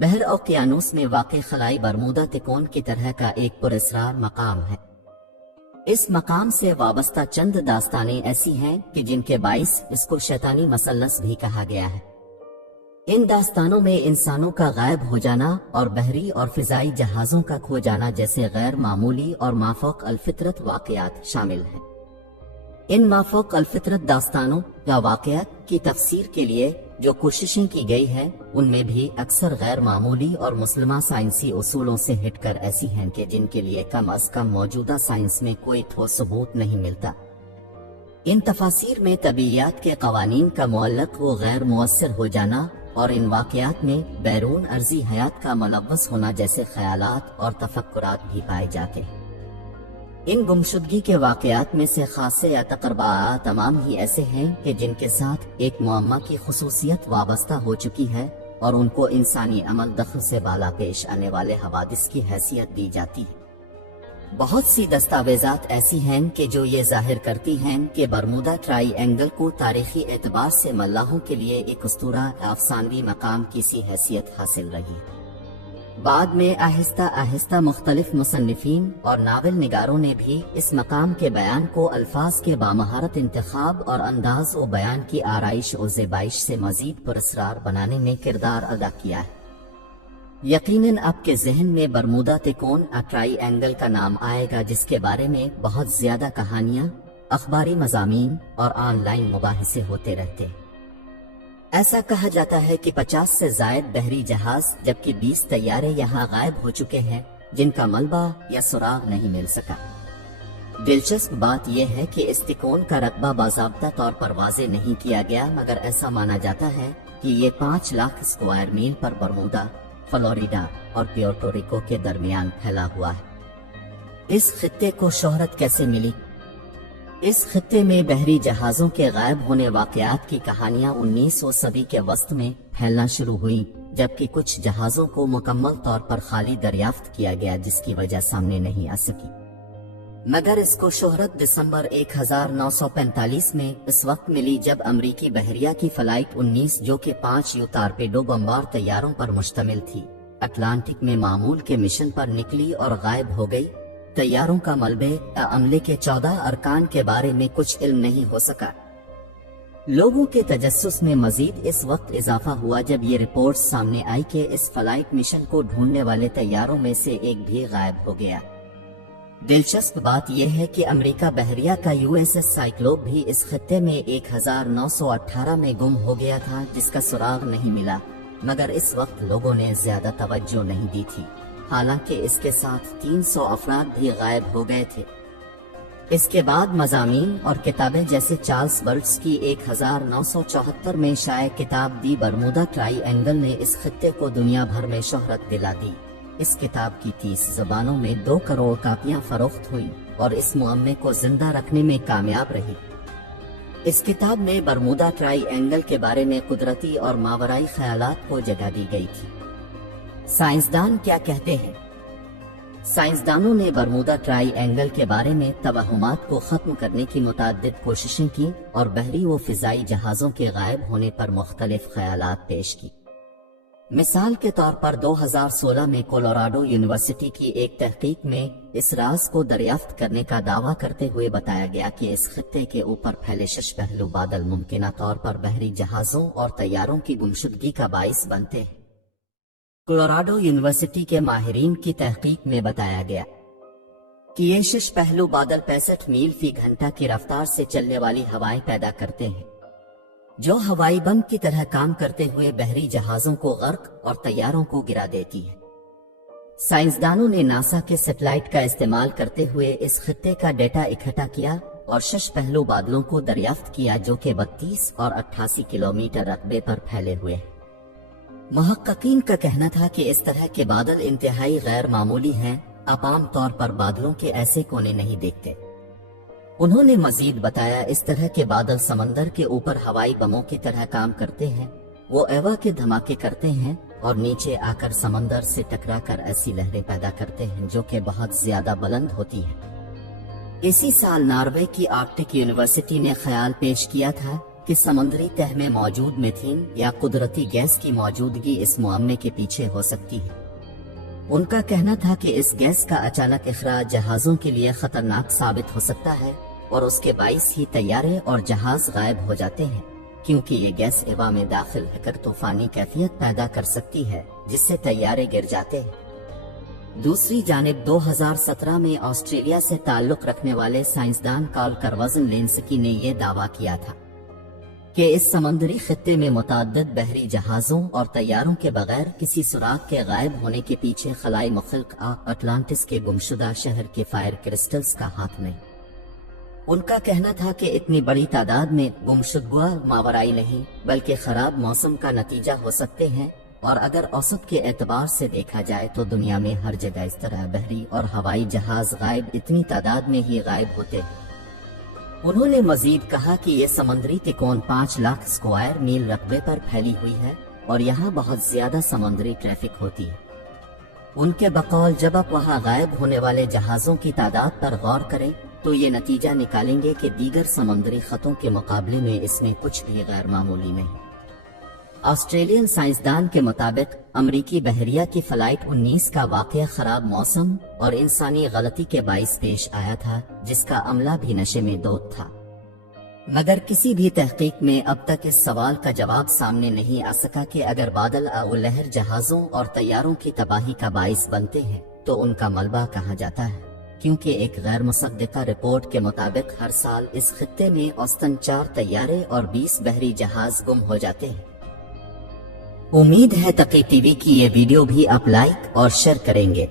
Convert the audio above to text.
बहर ओकियानूस में वाक़ खलाई बरमूदा तिकोन की तरह का एक पुरस्कार मकाम है। इस मकाम से वाबस्ता चंद दास्तानें ऐसी हैं कि जिनके बाइस इसको शैतानी मसल्लस भी कहा गया है। इन दास्तानों में इंसानों का गायब हो जाना और बहरी और फिजाई जहाजों का खो जाना जैसे गैर मामूली और माफौक अलफितरत वाक़यात शामिल हैं। इन माफौक अलफितरत दास्तानों या वाक़यात की तफसीर के लिए जो कोशिशें की गई है उनमें भी अक्सर गैर मामूली और मुस्लिमा साइंसी उसूलों से हटकर ऐसी हैं कि जिनके लिए कम अज कम मौजूदा साइंस में कोई ठोस सबूत नहीं मिलता। इन तफासिर में तबीयत के कवानीन का मुअल्लक व गैर मुअस्सर हो जाना और इन वाक़यात में बैरून अर्जी हयात का मुलव्वस होना जैसे ख्यालात और तफक्कुरात भी पाए जाते हैं। इन गुमशुदगी के वाक़यात में से खासे या तकरबा तमाम ही ऐसे हैं कि जिनके साथ एक मुअम्मा की खुसूसियत वाबस्ता हो चुकी है और उनको इंसानी अमल दख्ल से बाला पेश आने वाले हवादिस की हैसियत दी जाती है। बहुत सी दस्तावेजात ऐसी हैं कि जो ये जाहिर करती हैं कि बरमूदा ट्राईएंगल को तारीखी एतबार से मल्लाहों के लिए एक उस्तूरा अफसानवी मकाम की सी हैसियत हासिल रही। बाद में आहिस्ता आहिस्ता मुख्तलिफ मुसन्निफीन और नावल निगारों ने भी इस मकाम के बयान को अल्फाज के बामहारत इंतखाब और अंदाज व बयान की आराइश और ज़ेबाइश से मजीद पुरस्कार बनाने में किरदार अदा किया है। यकीनन आपके जहन में बरमूदा तिकोन ट्राईएंगल का नाम आएगा, जिसके बारे में बहुत ज्यादा कहानियां, अखबारी मज़ामीन और ऑनलाइन मुबाहिसे होते रहते हैं। ऐसा कहा जाता है कि 50 से जायद बहरी जहाज जबकि 20 तैयारे यहाँ गायब हो चुके हैं जिनका मलबा या सुराग नहीं मिल सका। दिलचस्प बात यह है कि इस तिकोन का रकबा बाज़ाब्ता तौर पर वाज़े नहीं किया गया, मगर ऐसा माना जाता है कि ये 5 लाख स्क्वायर मील पर बरमूदा, फ्लोरिडा और प्यूर्टो रिको के दरमियान फैला हुआ है। इस खित्ते को शोहरत कैसे मिली? इस खित्ते में बहरी जहाजों के गायब होने वाक़यात की कहानियां 19वीं सदी के वस्त में फैलना शुरू हुई, जबकि कुछ जहाजों को मुकम्मल तौर पर खाली दरियाफ्त किया गया जिसकी वजह सामने नहीं आ सकी। मगर इसको शोहरत दिसंबर 1945 में इस वक्त मिली जब अमरीकी बहरिया की फ्लाइट 19 जो कि 5 टारपेडो बमबार तैयारों पर मुश्तमिल थी, अटलांटिक में मामूल के मिशन पर निकली और गायब हो गई। तैयारों का मलबे या अमले के 14 अरकान के बारे में कुछ इल्म नहीं हो सका। लोगों के तजस्सुस में मजीद इस वक्त इजाफा हुआ जब ये रिपोर्ट सामने आई कि इस फ्लाइट मिशन को ढूंढने वाले तैयारों में से एक भी गायब हो गया। दिलचस्प बात यह है कि अमेरिका बहरिया का USS साइक्लोप भी इस खित्ते में 1918 में गुम हो गया था, जिसका सुराग नहीं मिला, मगर इस वक्त लोगों ने ज्यादा तवज्जो नहीं दी थी, हालांकि इसके साथ 300 अफराद भी गायब हो गए थे। इसके बाद मज़ामीन और किताबें जैसे चार्ल्स बर्ट्स की 1974 में शाये किताब दी बरमूदा ट्राईएंगल ने इस खित्ते को दुनिया भर में शोहरत दिला दी। इस किताब की 30 ज़बानों में 2 करोड़ कापियां फरोख्त हुई और इस मुअम्मे को जिंदा रखने में कामयाब रही। इस किताब में बरमूदा ट्राईएंगल के बारे में कुदरती और मावराई ख्यालात को जगह दी गई थी। साइंसदान क्या कहते हैं? साइंसदानों ने बरमूदा ट्राईएंगल के बारे में तवहुमात को खत्म करने की मुतअद्दिद कोशिशें की और बहरी व फिजाई जहाजों के गायब होने पर मुख्तलिफ ख्यालात पेश की। मिसाल के तौर पर 2016 में कोलोराडो यूनिवर्सिटी की एक तहकीक में इस राज को दरियाफ्त करने का दावा करते हुए बताया गया कि इस खित्ते के ऊपर फैले 6 पहलू बादल मुमकिना तौर पर बहरी जहाजों और तैयारों की गुमशुदगी का बाइस बनते हैं। कोलोराडो यूनिवर्सिटी के माहिरीन की तहकीक में बताया गया कि ये 6 पहलू बादल 65 मील फी घंटा की रफ्तार से चलने वाली हवाएं पैदा करते हैं, जो हवाई बम की तरह काम करते हुए बहरी जहाजों को गर्क और तैयारों को गिरा देती है। साइंसदानों ने नासा के सैटेलाइट का इस्तेमाल करते हुए इस खित्ते का डेटा इकट्ठा किया और 6 पहलू बादलों को दरियाफ्त किया जो कि 32 और 88 किलोमीटर रकबे पर फैले हुए हैं। मुहक्किकीन का कहना था कि इस तरह के बादल इंतहाई गैर मामूली हैं, आप आम तौर पर बादलों के ऐसे कोने नहीं देखते। उन्होंने मजीद बताया इस तरह के बादल समंदर के ऊपर हवाई बमों की तरह काम करते हैं, वो एवा के धमाके करते हैं और नीचे आकर समंदर से टकराकर ऐसी लहरें पैदा करते हैं जो कि बहुत ज्यादा बुलंद होती हैं। इसी साल नॉर्वे की आर्कटिक यूनिवर्सिटी ने ख्याल पेश किया था कि समुद्री तह में मौजूद मीथेन या कुदरती गैस की मौजूदगी इस मुआमले के पीछे हो सकती है। उनका कहना था कि इस गैस का अचानक इखराज जहाजों के लिए खतरनाक साबित हो सकता है और उसके बाइस ही तैयारे और जहाज गायब हो जाते हैं, क्योंकि ये गैस हवा में दाखिल होकर तूफानी कैफियत पैदा कर सकती है जिससे तैयारे गिर जाते हैं। दूसरी जानिब 2017 में ऑस्ट्रेलिया से ताल्लुक रखने वाले साइंसदान कार्ल कर्वजन लेंस्की ने यह दावा किया था कि इस समुद्री खित्ते में मुतअद्दिद बहरी जहाजों और तैयारों के बगैर किसी सुराग के गायब होने के पीछे खलाई मुखल्क अटलांटिस के गुमशुदा शहर के फायर क्रिस्टल्स का हाथ नहीं। उनका कहना था कि इतनी बड़ी तादाद में गुमशुदगा मावराई नहीं बल्कि खराब मौसम का नतीजा हो सकते हैं, और अगर औसत के एतबार से देखा जाए तो दुनिया में हर जगह इस तरह बहरी और हवाई जहाज गायब इतनी तादाद में ही गायब होते हैं। उन्होंने मजीद कहा कि ये समुद्री तिकोन 5 लाख स्क्वायर मील रकबे पर फैली हुई है और यहाँ बहुत ज्यादा समुद्री ट्रैफिक होती है। उनके बकौल जब आप वहाँ गायब होने वाले जहाजों की तादाद पर गौर करें तो ये नतीजा निकालेंगे कि दीगर समुद्री खतों के मुकाबले में इसमें कुछ भी गैर मामूली नहीं। ऑस्ट्रेलियन साइंसदान के मुताबिक अमरीकी बहरिया की फ्लाइट 19 का वाकया खराब मौसम और इंसानी गलती के बाइस पेश आया था, जिसका अमला भी नशे में धोत था। मगर किसी भी तहकीक में अब तक इस सवाल का जवाब सामने नहीं आ सका कि अगर बादल और लहर जहाजों और तैयारों की तबाही का बाइस बनते हैं तो उनका मलबा कहाँ जाता है, क्योंकि एक गैर मुसद्दिका रिपोर्ट के मुताबिक हर साल इस खित्ते में औसतन 4 तैयारे और 20 बहरी जहाज गुम हो जाते हैं। उम्मीद है तकी टीवी की ये वीडियो भी आप लाइक और शेयर करेंगे।